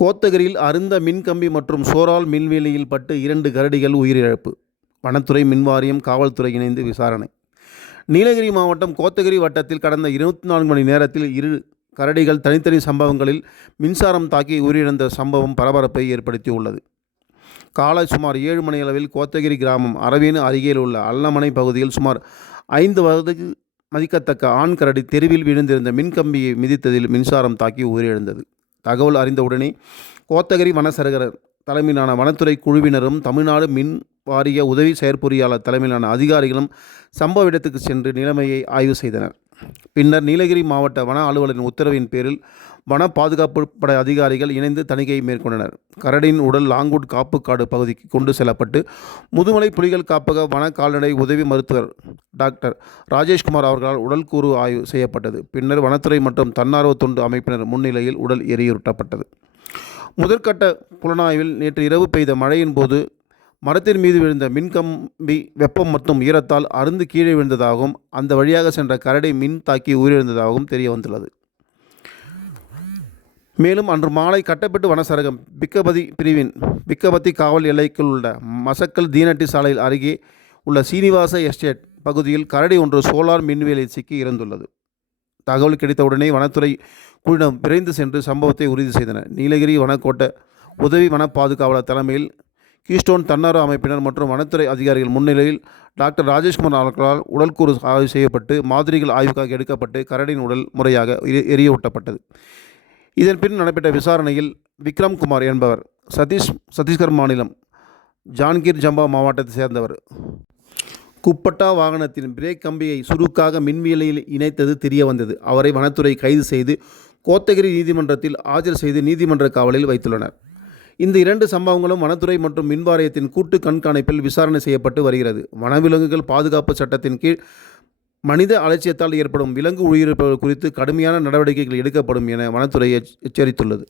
கோத்தகிரியில் அருந்த மின்கம்பி மற்றும் சோரால் மின்வேலியில் பட்டு இரண்டு கரடிகள் உயிரிழப்பு. வனத்துறை மின்வாரியம் காவல்துறை இணைந்து விசாரணை. நீலகிரி மாவட்டம் கோத்தகிரி வட்டத்தில் கடந்த இருபத்தி நான்கு மணி நேரத்தில் இரு கரடிகள் தனித்தனி சம்பவங்களில் மின்சாரம் தாக்கி உயிரிழந்த சம்பவம் பரபரப்பை ஏற்படுத்தியுள்ளது. காலை சுமார் ஏழு மணி அளவில் கோத்தகிரி கிராமம் அரவேணு அருகில் உள்ள அல்லமனை பகுதியில் சுமார் ஐந்து வயதுக்கு மதிக்கத்தக்க ஆண் கரடி தெருவில் விழுந்திருந்த மின்கம்பியை மிதித்ததில் மின்சாரம் தாக்கி உயிரிழந்தது. தகவல் அறிந்தவுடனே கோத்தகிரி வனசரகர் தலைமையிலான வனத்துறை குழுவினரும் தமிழ்நாடு மின் வாரிய உதவி செயற்பொறியாளர் தலைமையிலான அதிகாரிகளும் சம்பவ இடத்துக்கு சென்று நிலைமையை ஆய்வு செய்தனர். பின்னர் நீலகிரி மாவட்ட வன அலுவலரின் உத்தரவின் பேரில் வன பாதுகாப்பு படை அதிகாரிகள் இணைந்து தணிக்கை மேற்கொண்டனர். கரடியின் உடல் லாங்கூட் காப்புக்காடு பகுதிக்கு கொண்டு செல்லப்பட்டு முதுமலை புலிகள் காப்பக வன கால்நடை உதவி மருத்துவர் டாக்டர் ராஜேஷ்குமார் அவர்களால் உடல்கூறு ஆய்வு செய்யப்பட்டது. பின்னர் வனத்துறை மற்றும் தன்னார்வ தொண்டு அமைப்பினர் முன்னிலையில் உடல் எரியூட்டப்பட்டது முதற்கட்ட புலனாய்வில் நேற்று இரவு பெய்த மழையின் போது மரத்தின் மீது விழுந்த மின்கம்பி வெப்பம் மற்றும் ஈரத்தால் அருந்து கீழே விழுந்ததாகவும் அந்த வழியாக சென்ற கரடி மின் தாக்கி உயிரிழந்ததாகவும் தெரிய வந்துள்ளது மேலும் அன்று மாலை கட்டப்பட்டு வனசரகம் பிக்கபதி பிரிவின் பிக்கபத்தி காவல் எல்லைக்குள் உள்ள மசக்கல் தீனட்டி சாலையில் அருகே உள்ள சீனிவாச எஸ்டேட் பகுதியில் கரடி ஒன்று சோலார் மின்வேலியில் சிக்கி இறந்துள்ளது. தகவல் கிடைத்தவுடனே வனத்துறை குழுவிடம் விரைந்து சென்று சம்பவத்தை உறுதி செய்தனர். நீலகிரி வனக்கோட்ட உதவி வன பாதுகாவலர் தலைமையில் கீஸ்டோன் தன்னார்வ அமைப்பினர் மற்றும் வனத்துறை அதிகாரிகள் முன்னிலையில் டாக்டர் ராஜேஷ்குமார் அவர்களால் உடல்கூறு ஆய்வு செய்யப்பட்டு மாதிரிகள் ஆய்வுக்காக எடுக்கப்பட்டு கரடியின் உடல் முறையாக எரியவூட்டப்பட்டது எரியூட்டப்பட்டது. இதன் பின் நடைபெற்ற விசாரணையில் விக்ரம் குமார் என்பவர் சதீஷ் சத்தீஸ்கர் மாநிலம் ஜான்கீர் ஜம்பா மாவட்டத்தை சேர்ந்தவர். குப்பட்டா வாகனத்தின் பிரேக் கம்பியை சுருக்காக மின்வியலையில் இணைத்தது தெரிய வந்தது அவரை வனத்துறை கைது செய்து கோத்தகிரி நீதிமன்றத்தில் ஆஜர் செய்து நீதிமன்ற காவலில் வைத்துள்ளனர். இந்த இரண்டு சம்பவங்களும் வனத்துறை மற்றும் மின்வாரியத்தின் கூட்டு கண்காணிப்பில் விசாரணை செய்யப்பட்டு வருகிறது. வனவிலங்குகள் பாதுகாப்பு சட்டத்தின் கீழ் மனித அலட்சியத்தால் ஏற்படும் விலங்கு உயிரிழப்புகள் குறித்து கடுமையான நடவடிக்கைகள் எடுக்கப்படும் என வனத்துறை எச்சரித்துள்ளது.